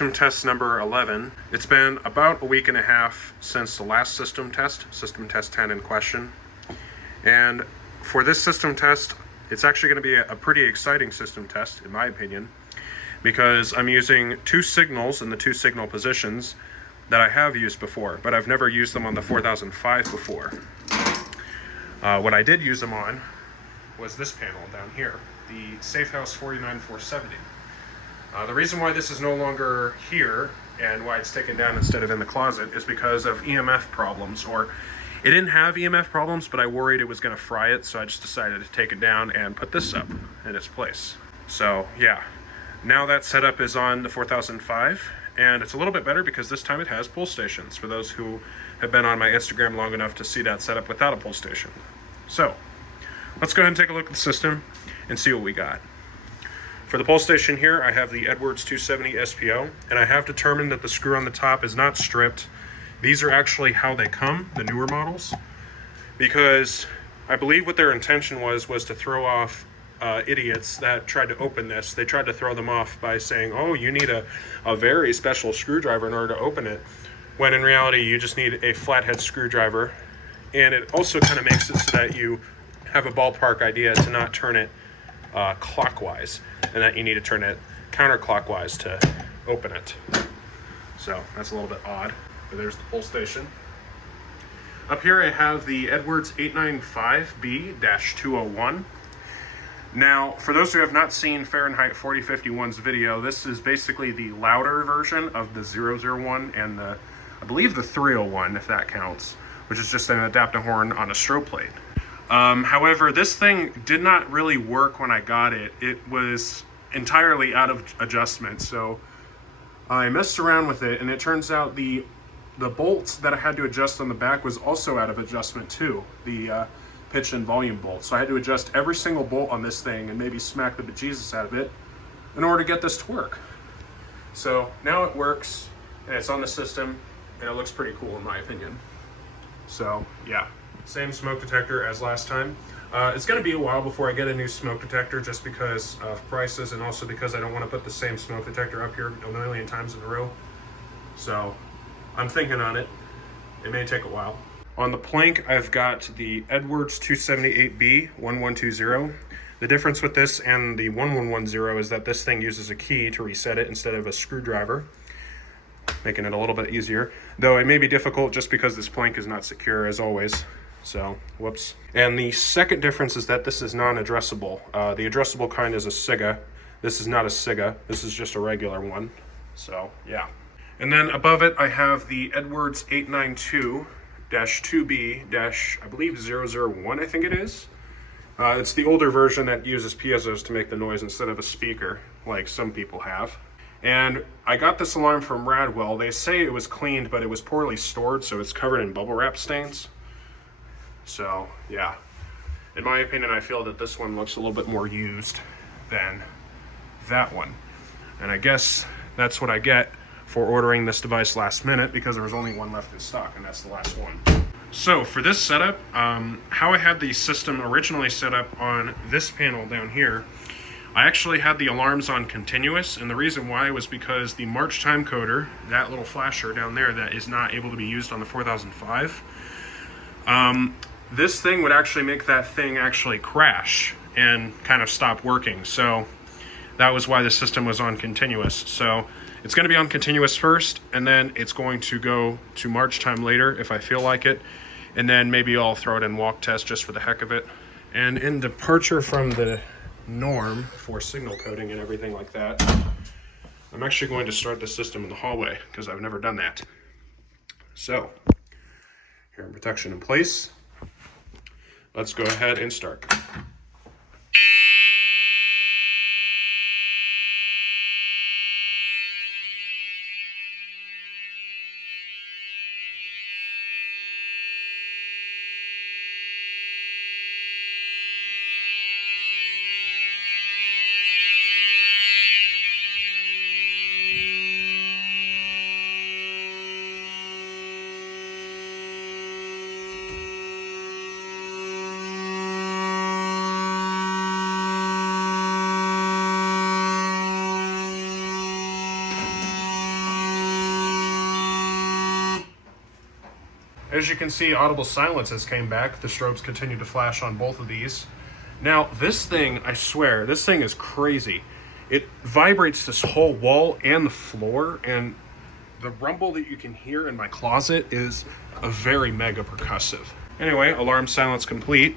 system test number 11. It's been about a week and a half since the last system test 10 in question. And for this system test, it's actually going to be a pretty exciting system test, in my opinion, because I'm using two signals in the two signal positions that I have used before, but I've never used them on the 4005 before. What I did use them on was this panel down here, the Safehouse 49470. The reason why this is no longer here and why it's taken down instead of in the closet is because of EMF problems, or it didn't have EMF problems, but I worried it was going to fry it, so I just decided to take it down and put this up in its place. So yeah, now that setup is on the 4005, and it's a little bit better because this time it has pull stations, for those who have been on my Instagram long enough to see that setup without a pull station. So let's go ahead and take a look at the system and see what we got. For the pull station here, I have the Edwards 270 SPO, and I have determined that the screw on the top is not stripped. These are actually how they come, the newer models, because I believe what their intention was to throw off idiots that tried to open this. They tried to throw them off by saying, oh, you need a very special screwdriver in order to open it, when in reality you just need a flathead screwdriver. And it also kind of makes it so that you have a ballpark idea to not turn it clockwise, and that you need to turn it counterclockwise to open it. So that's a little bit odd, but there's the pull station. Up here I have the Edwards 895B-201. Now, for those who have not seen Fahrenheit 4051's video, this is basically the louder version of the 001 and I believe the 301, if that counts, which is just an Adaptahorn on a strobe plate. However, this thing did not really work when I got it. It was entirely out of adjustment, so I messed around with it, and it turns out the bolts that I had to adjust on the back was also out of adjustment too, the pitch and volume bolts. So I had to adjust every single bolt on this thing and maybe smack the bejesus out of it in order to get this to work. So now it works, and it's on the system, and it looks pretty cool in my opinion. So yeah. Same smoke detector as last time. It's going to be a while before I get a new smoke detector, just because of prices, and also because I don't want to put the same smoke detector up here a million times in a row. So I'm thinking on it. It may take a while. On the plank, I've got the Edwards 278B-1120. The difference with this and the 1110 is that this thing uses a key to reset it instead of a screwdriver, making it a little bit easier, though it may be difficult just because this plank is not secure as always. So, whoops. And the second difference is that this is non-addressable. The addressable kind is a SIGA. This is not a SIGA. This is just a regular one. So, yeah. And then above it, I have the Edwards 892-2B- I believe 001, I think it is. It's the older version that uses piezo's to make the noise instead of a speaker, like some people have. And I got this alarm from Radwell. They say it was cleaned, but it was poorly stored, so it's covered in bubble wrap stains. So, yeah. In my opinion, I feel that this one looks a little bit more used than that one. And I guess that's what I get for ordering this device last minute, because there was only one left in stock, and that's the last one. So, for this setup, how I had the system originally set up on this panel down here, I actually had the alarms on continuous, and the reason why was because the March time coder, that little flasher down there that is not able to be used on the 4005, this thing would actually make that thing actually crash and kind of stop working. So that was why the system was on continuous. So it's going to be on continuous first, and then it's going to go to March time later if I feel like it, and then maybe I'll throw it in walk test just for the heck of it. And in departure from the norm for signal coding and everything like that, I'm actually going to start the system in the hallway because I've never done that. So here in protection in place, let's go ahead and start. As you can see, audible silences came back. The strobes continue to flash on both of these. Now, this thing, I swear, this thing is crazy. It vibrates this whole wall and the floor, and the rumble that you can hear in my closet is a very mega percussive. Anyway, alarm silence complete.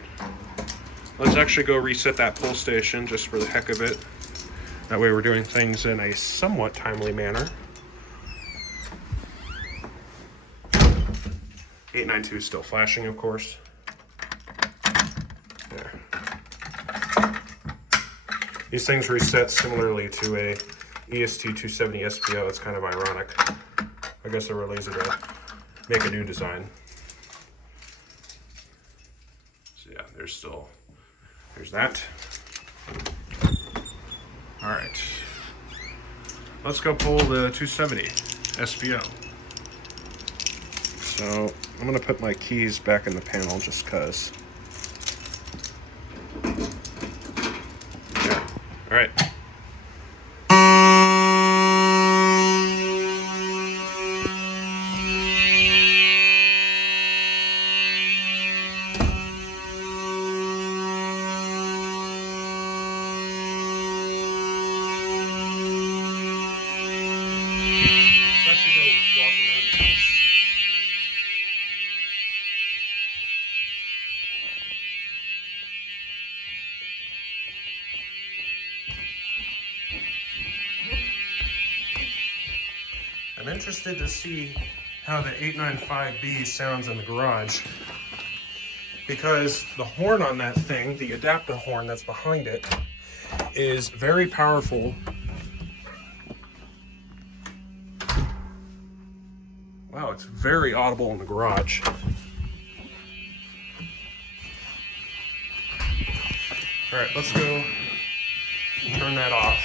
Let's actually go reset that pull station just for the heck of it. That way we're doing things in a somewhat timely manner. 892 is still flashing, of course. There. These things reset similarly to a EST270 SPO. It's kind of ironic. I guess they were lazy to make a new design. So yeah, there's that. All right. Let's go pull the 270 SPO. So I'm gonna put my keys back in the panel just cause. Yeah. All right. I'm interested to see how the 895B sounds in the garage, because the horn on that thing, the adapter horn that's behind it, is very powerful. Wow, it's very audible in the garage. All right, let's go turn that off.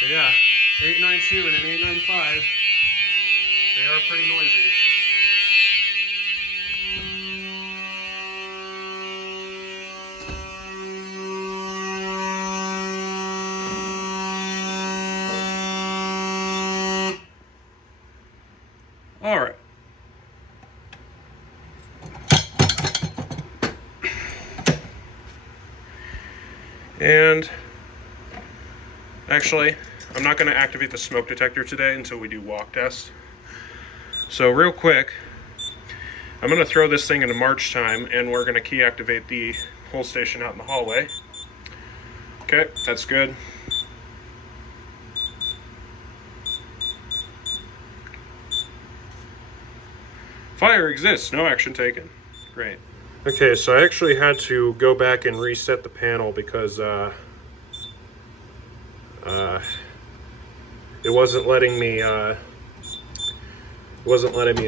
But yeah, 892 and an 895, they are pretty noisy. All right. And actually, I'm not going to activate the smoke detector today until we do walk test. So real quick, I'm going to throw this thing into march time, and we're going to key activate the pull station out in the hallway. Okay, that's good. Fire exists, no action taken. Great. Okay, so I actually had to go back and reset the panel because it wasn't letting me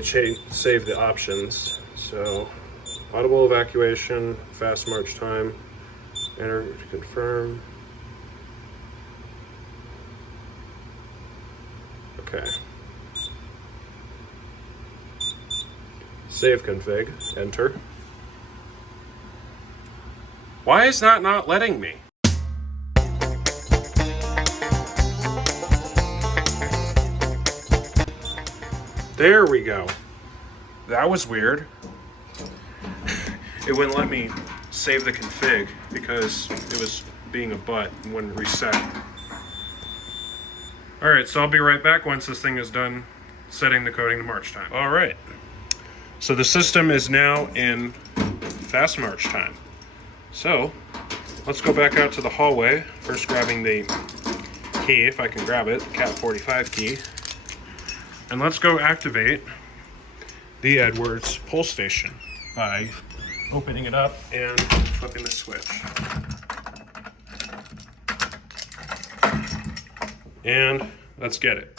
save the options. So audible evacuation, fast march time, enter to confirm. Okay. Save config, enter. Why is that not letting me? There we go. That was weird. It wouldn't let me save the config because it was being a butt and wouldn't reset. Alright, so I'll be right back once this thing is done setting the coding to march time. Alright. So the system is now in fast march time. So let's go back out to the hallway, first grabbing the key, if I can grab it, the Cat 45 key. And let's go activate the Edwards pull station by opening it up and flipping the switch. And let's get it.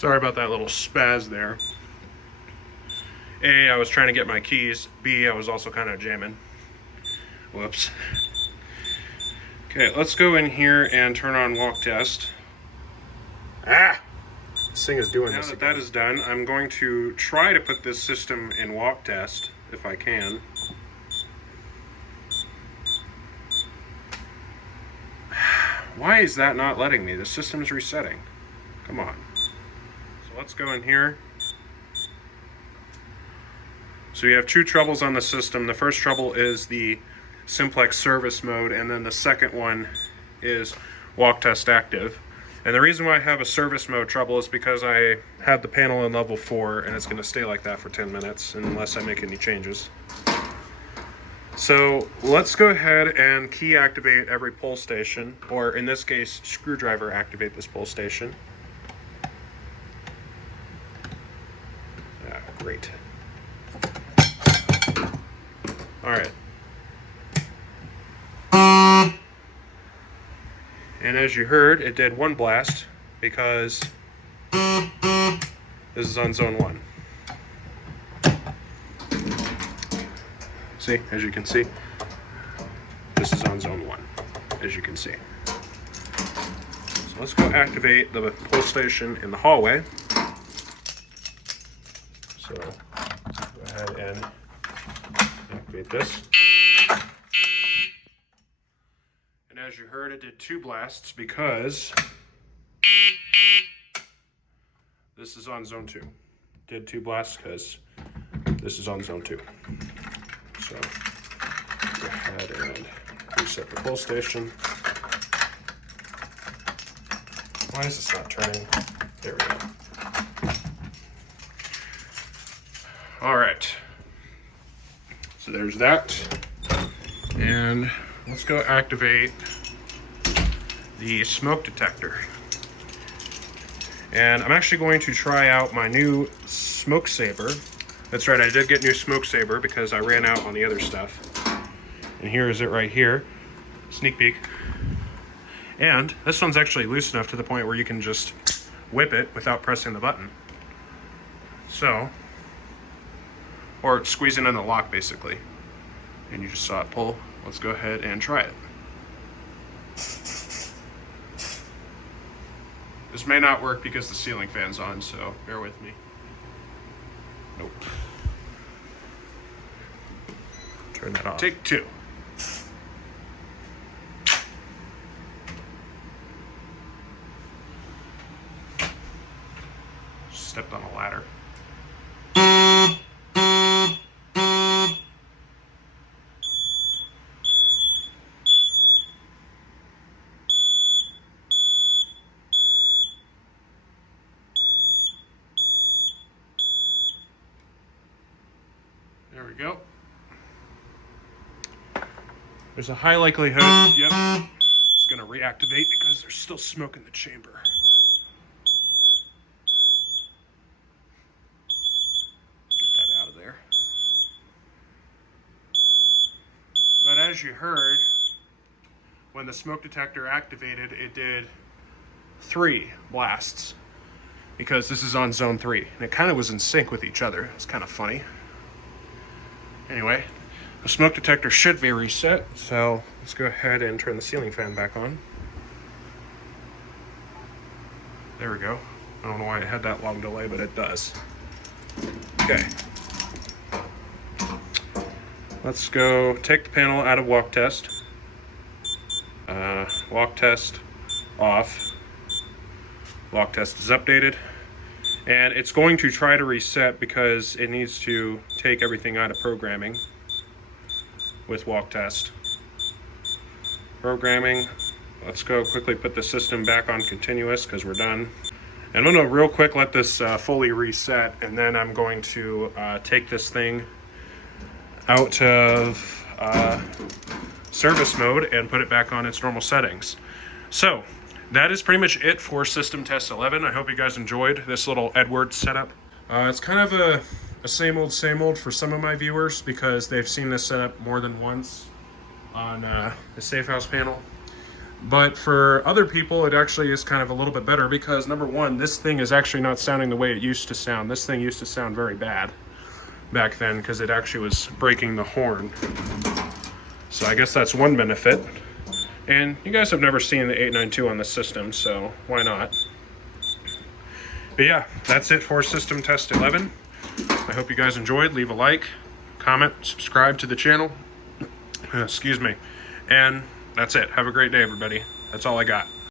Sorry about that little spaz there. A, I was trying to get my keys. B, I was also kind of jamming. Whoops. Okay, let's go in here and turn on walk test. Ah! This thing is doing this again. Now that that is done, I'm going to try to put this system in walk test, if I can. Why is that not letting me? The system is resetting. Come on. So let's go in here. So you have two troubles on the system. The first trouble is the simplex service mode, and then the second one is walk test active. And the reason why I have a service mode trouble is because I have the panel in level 4, and it's going to stay like that for 10 minutes unless I make any changes. So let's go ahead and key activate every pull station, or in this case, screwdriver activate this pull station. Ah, great. All right. And as you heard, it did one blast because this is on zone 1. See, as you can see, this is on zone 1, as you can see. So let's go activate the pull station in the hallway. So let's go ahead and activate this. And as you heard, it did 2 blasts because this is on zone 2. Did 2 blasts because this is on zone 2. So go ahead and reset the pull station. Why is this not turning? There we go. All right. So there's that. And let's go activate the smoke detector. And I'm actually going to try out my new smoke saber. That's right, I did get new smoke saber because I ran out on the other stuff. And here is it right here. Sneak peek. And this one's actually loose enough to the point where you can just whip it without pressing the button. So, or squeezing in the lock basically. And you just saw it pull. Let's go ahead and try it. This may not work because the ceiling fan's on, so bear with me. Nope. Turn that off. Take 2. Stepped on a ladder. There we go. There's a high likelihood, yep, it's going to reactivate because there's still smoke in the chamber. Get that out of there. But as you heard, when the smoke detector activated, it did 3 blasts because this is on zone 3. And it kind of was in sync with each other. It's kind of funny. Anyway, the smoke detector should be reset, so let's go ahead and turn the ceiling fan back on. There we go. I don't know why it had that long delay, but it does. Okay. Let's go take the panel out of walk test. Walk test off. Walk test is updated. And it's going to try to reset because it needs to take everything out of programming with walk test. Programming. Let's go quickly put the system back on continuous because we're done. And I'm going to real quick let this fully reset, and then I'm going to take this thing out of service mode and put it back on its normal settings. So that is pretty much it for System Test 11. I hope you guys enjoyed this little Edward setup. It's kind of a same old for some of my viewers because they've seen this setup more than once on the Safe House panel. But for other people, it actually is kind of a little bit better because, number one, this thing is actually not sounding the way it used to sound. This thing used to sound very bad back then because it actually was breaking the horn. So I guess that's one benefit. And you guys have never seen the 892 on the system, so why not? But yeah, that's it for System Test 11. I hope you guys enjoyed. Leave a like, comment, subscribe to the channel. Excuse me. And that's it. Have a great day, everybody. That's all I got.